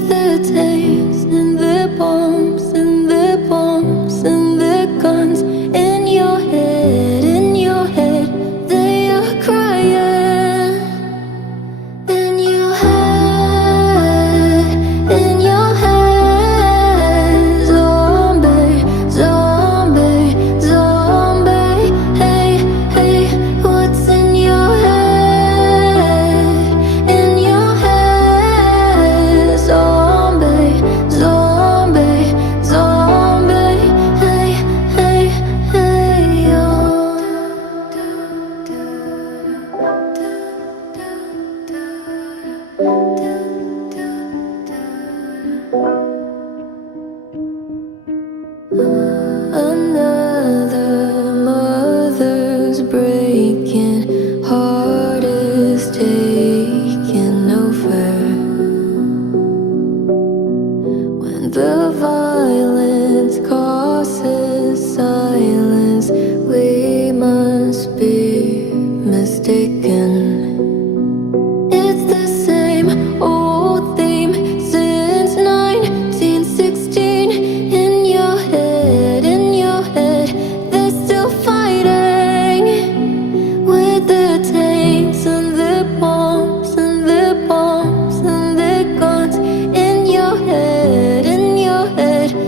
with the tanks and the bombs and the bombs and the guns in your head, they are crying. In your head, zombie, zombie, zombie. Hey, hey, what's in your head? In your head, zombie, zombie, zombie. Hey, hey, hey, Another mother's breaking, heart is taking over. When the violence causes silence, we must be mistaken. It's the same old theme since 1916. In your head, they're still fighting with the tanks and the bombs and the bombs and the guns. In your head,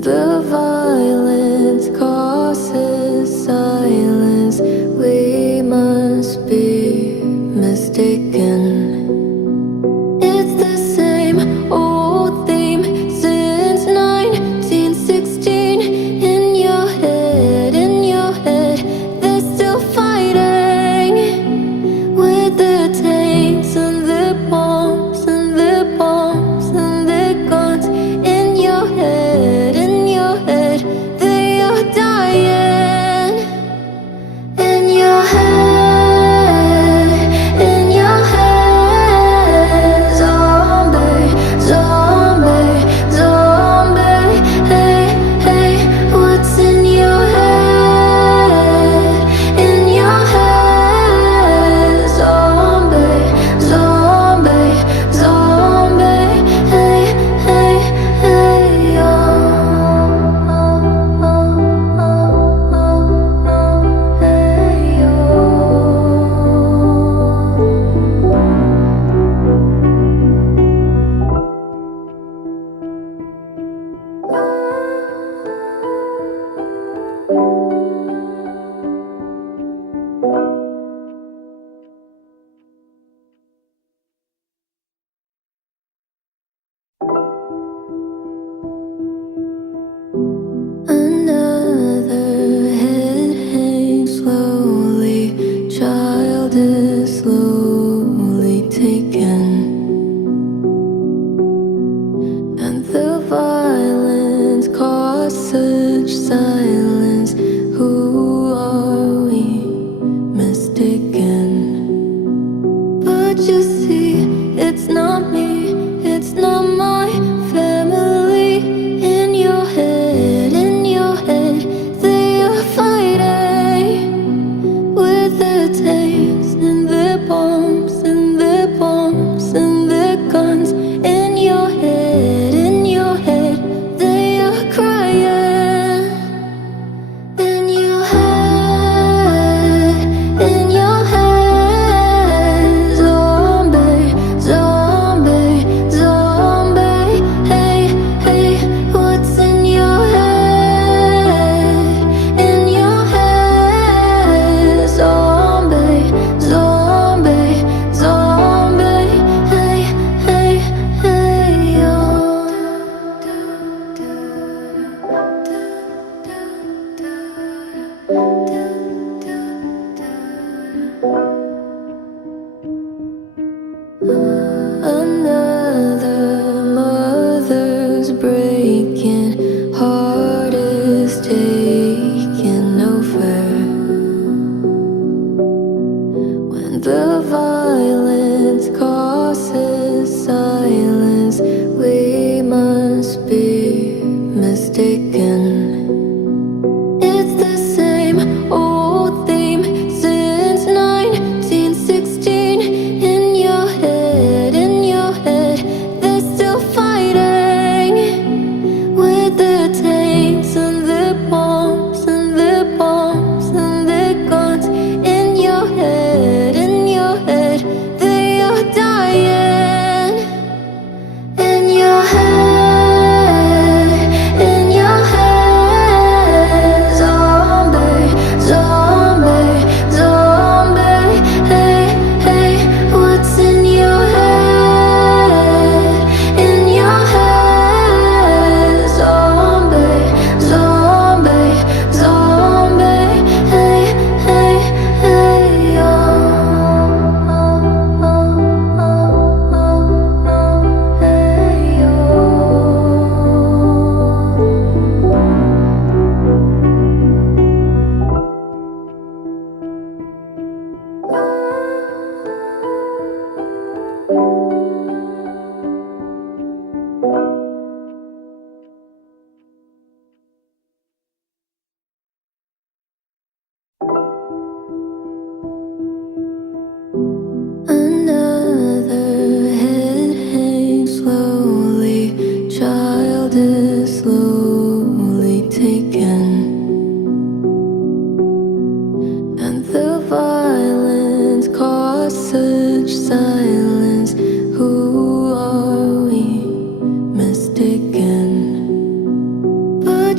The violence causes silence. We must be mistaken. It's the same old theme since 1916. In your head, they're still fighting with the tanks and the bombs and the bombs and the guns. In your head,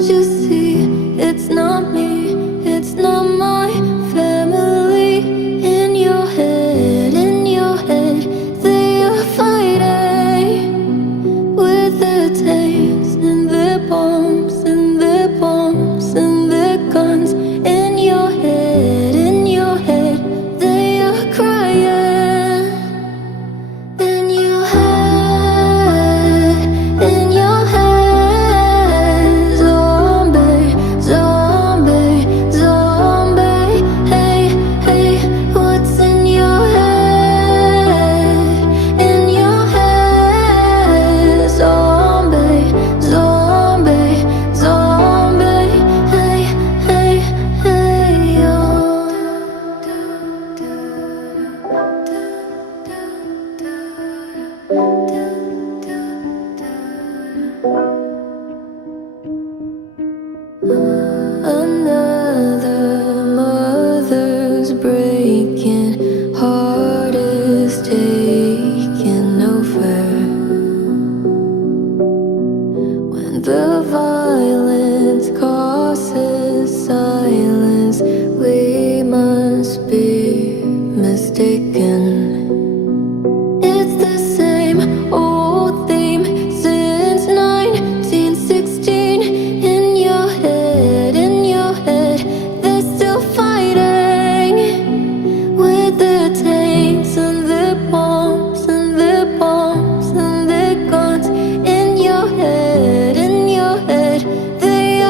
you see? It's not me, it's not my family. In your head, they are fighting with their tanks and their bombs and their bombs and their guns. In your head, they are crying. In your head, zombie, zombie, zombie. Hey, hey, what's in your head? In your head, zombie, zombie, zombie. Hey, hey, hey, Another mother's breaking, heart is taking over. When the violence causes silence, we must be mistaken. It's the same old theme since 1916. In your head, they're still fighting with their tanks and their bombs and their bombs and their guns. In your head, they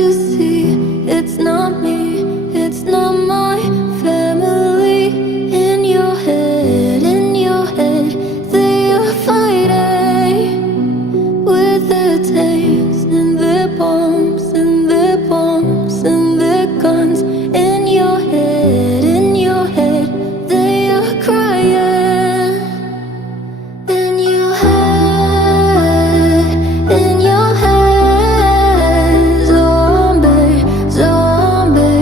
you see? It's not me, it's not my family. In your head, they are fighting with their tanks and their bombs and their bombs and their guns. In your head, they are crying. In your head, zombie, zombie.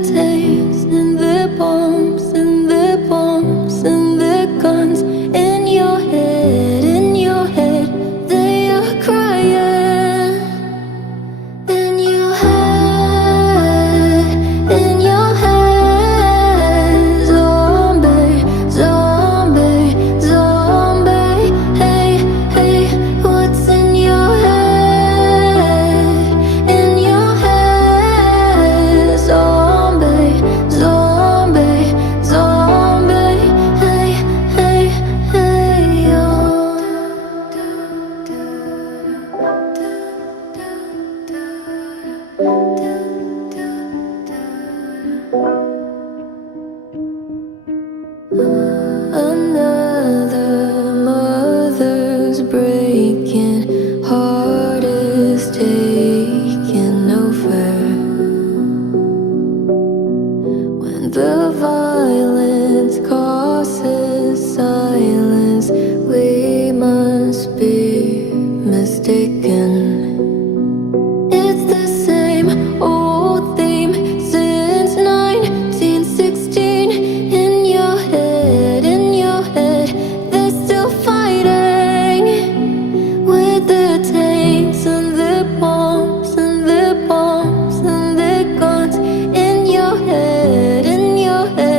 tanks and the bombs and the bombs and the guns in your head, they are crying. In your head, zombie, zombie, zombie. Hey, hey, what's in your head? In your head, zombie, zombie, zombie. Hey, hey, hey, Another mother's breaking, heart is taking over. When the violence causes silence, we must be mistaken. It's the same old theme since 1916. In your head, they're still fighting with the tanks and the bombs and the bombs and the guns. In your head,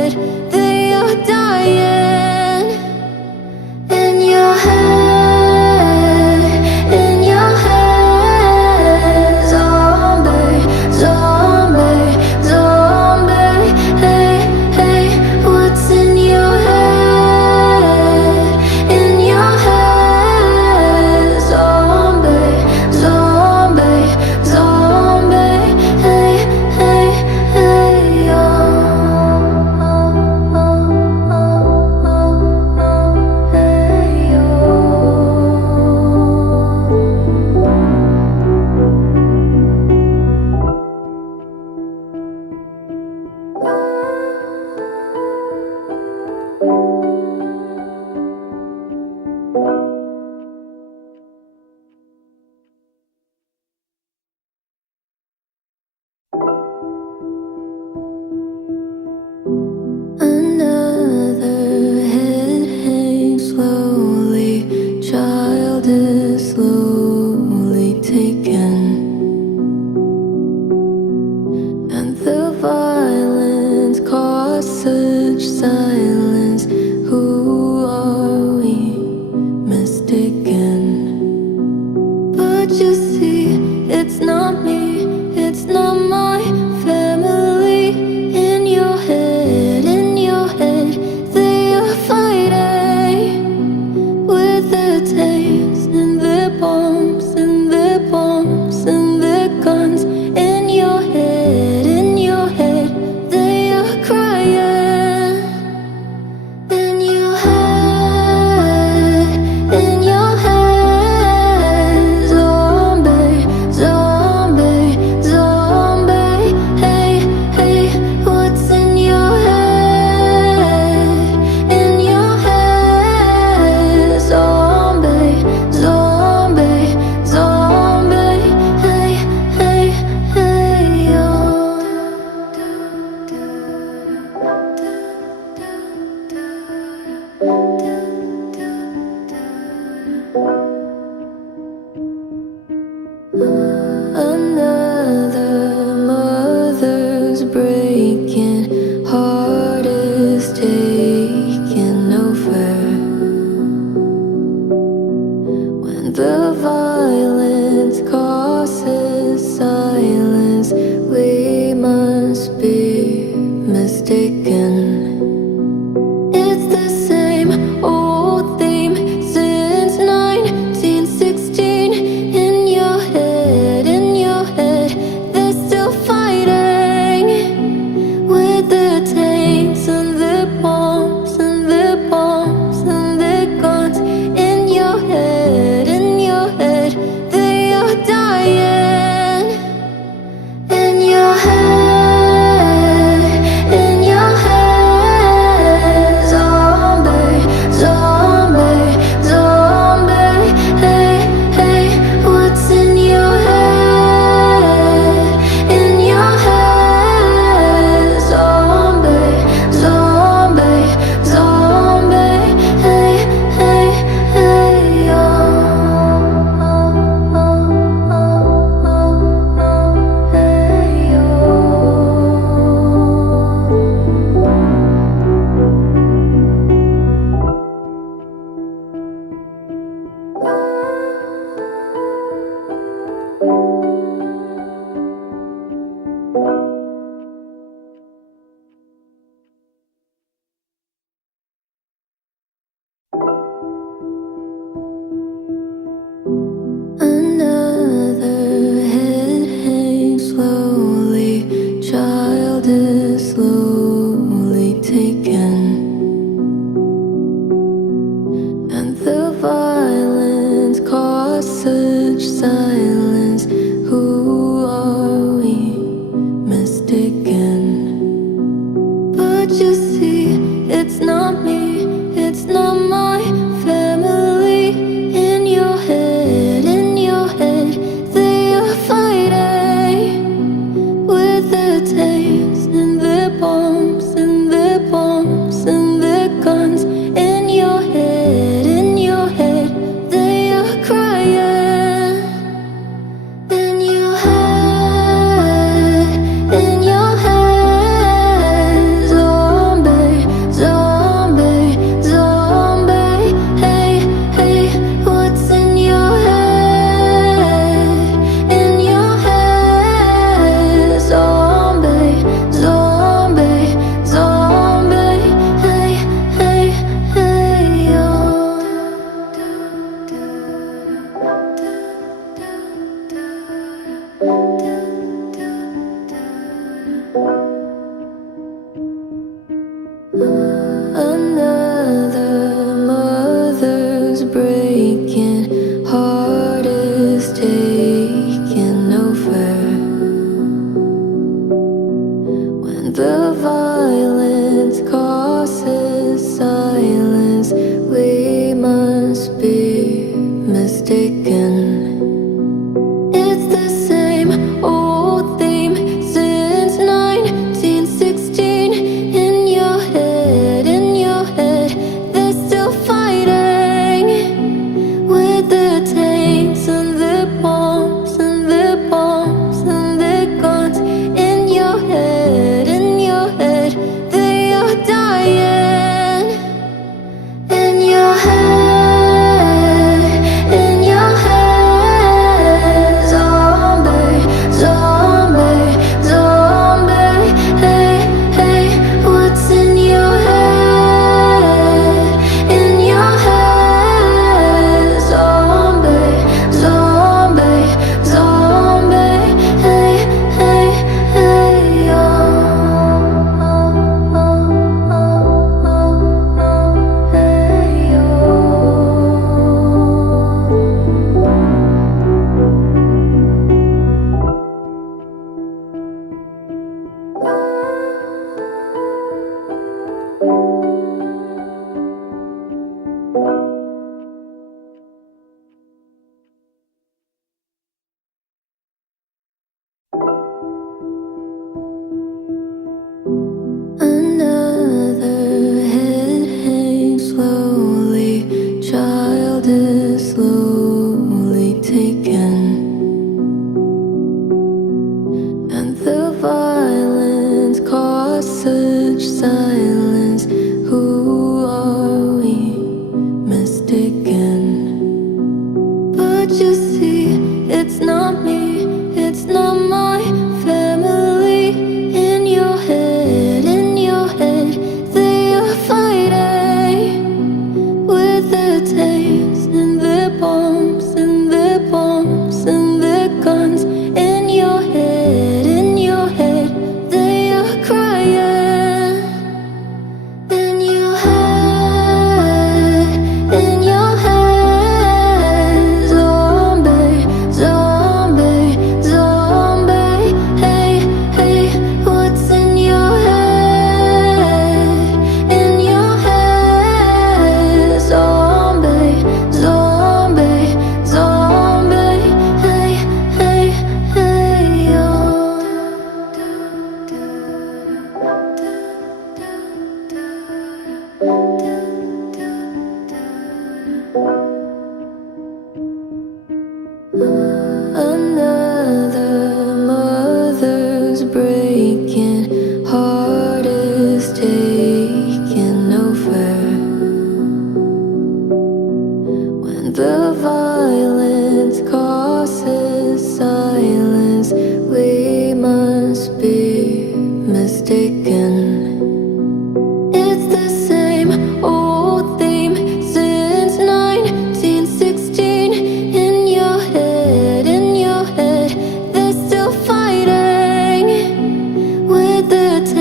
child is slowly taken, and the violence caused such silence. Who are we mistaken? But you see, it's not me, it's not my family. In your head, they are fighting with their tanks and their bombs and their bombs and their guns. In your head, they are crying. In your head, zombie, zombie, zombie. Hey, hey, what's in your head? In your head, zombie, zombie, zombie. Hey, hey, hey, yo. Another mother's breaking heart is taking over. When the violence causes silence, we must be mistaken. It's the same old theme since 1916. In your head, they're still fighting with their tanks and their bombs and their bombs and their guns. In your head, they are dying. In your head, zombie, zombie, zombie. Hey, hey, what's in your head? In your head, zombie, zombie, zombie. Hey, hey, hey, yo. Hey, yo. Another head hangs slowly, child is slowly taken, and the violence caused such silence. Who are we mistaken? But you see, it's not me, it's not my family. In your head, they are fighting with their tanks and their bombs and their bombs and their guns. In your head, they are crying. In your head, zombie, zombie, zombie. Hey, hey, what's in your head? In your head, zombie, zombie, zombie. Hey, hey, hey, yo. Another mother's breaking heart is taking over. When the violence causes silence, we must be mistaken. It's the same old theme since 1916. In your head, they're still fighting with their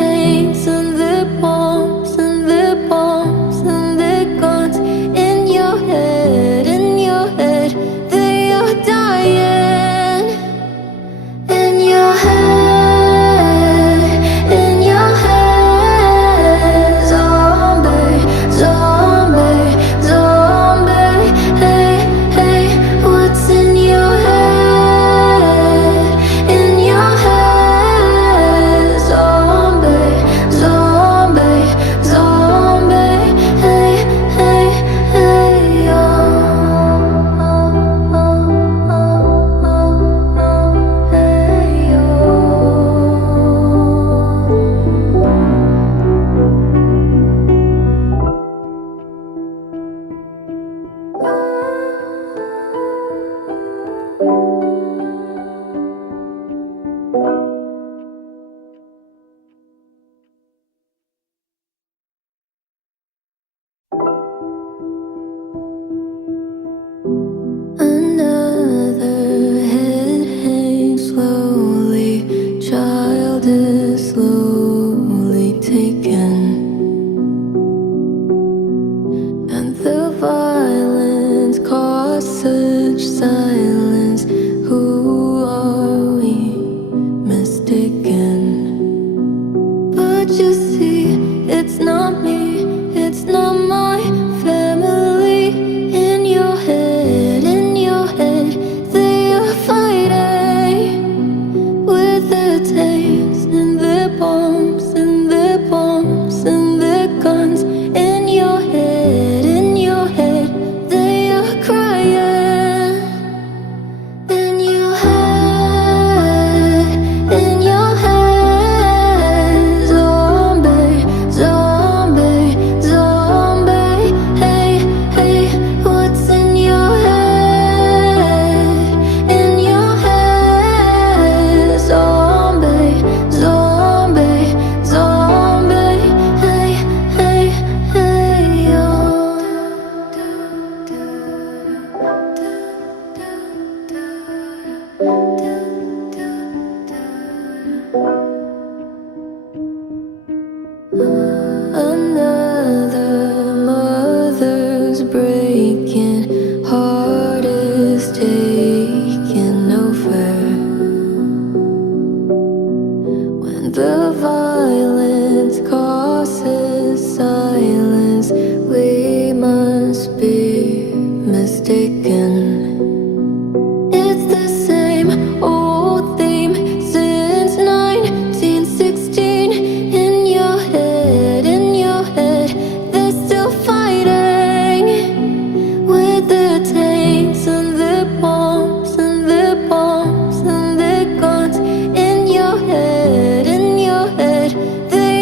not me, it's not my family. In your head, they are fighting with their tanks and their bombs and their bombs and their guns. In your head, they are crying. In your head, zombie, zombie, zombie. Hey, hey, what's in your head? In your head, zombie, zombie, zombie. Hey, hey, hey, Another mother's breaking, heart is taking over. When the violence causes silence, we must be mistaken. It's the same old theme since 1916. In your head, they're still fighting with their tanks and their bombs and their bombs and their guns. In your head, they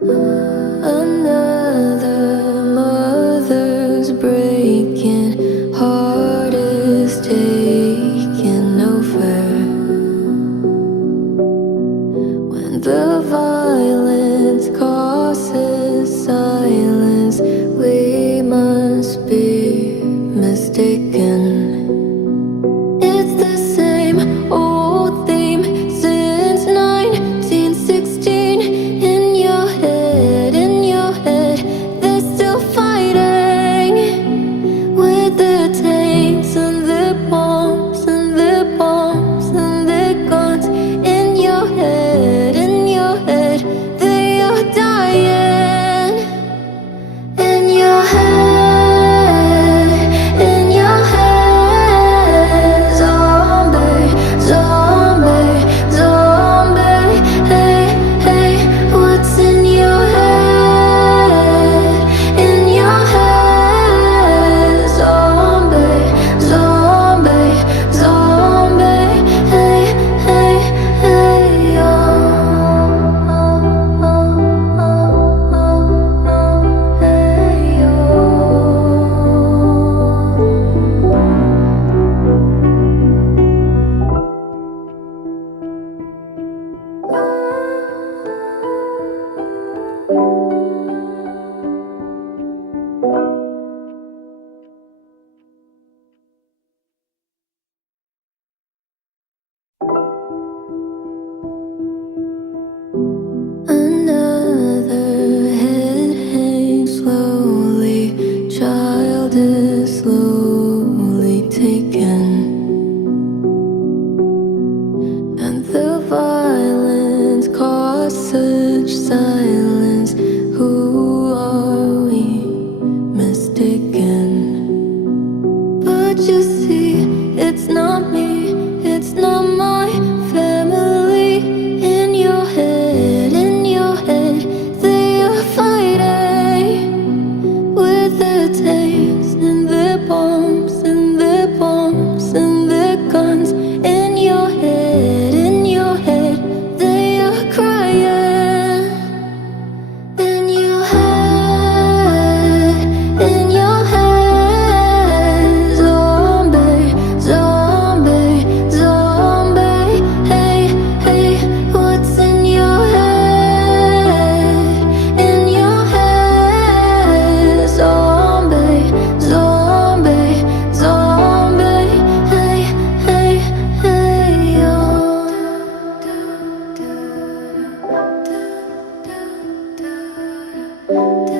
Another mother's breaking heart is taking over. When the violence causes silence, we must be mistaken. It's the same old theme since 1916. In your head, they're still fighting with their tanks and their bombs and their bombs and their guns. In your head, they are dying. In your head, zombie, zombie, zombie. Hey, hey, what's in your head? In your head, zombie, zombie, zombie. Hey, hey, hey, oh, oh, oh, oh, hey, oh. Another head hangs slowly, child is slowly taken, and the violence caused such silence. Who are we mistaken? But you see, it's not me, it's not my family. In your head, they are fighting with their tanks and their bombs and their bombs and their guns. In your head, they are crying. In your head, zombie, zombie, zombie. Hey, hey, what's in your head? In your head, zombie, zombie, zombie. Hey, hey, hey, oh.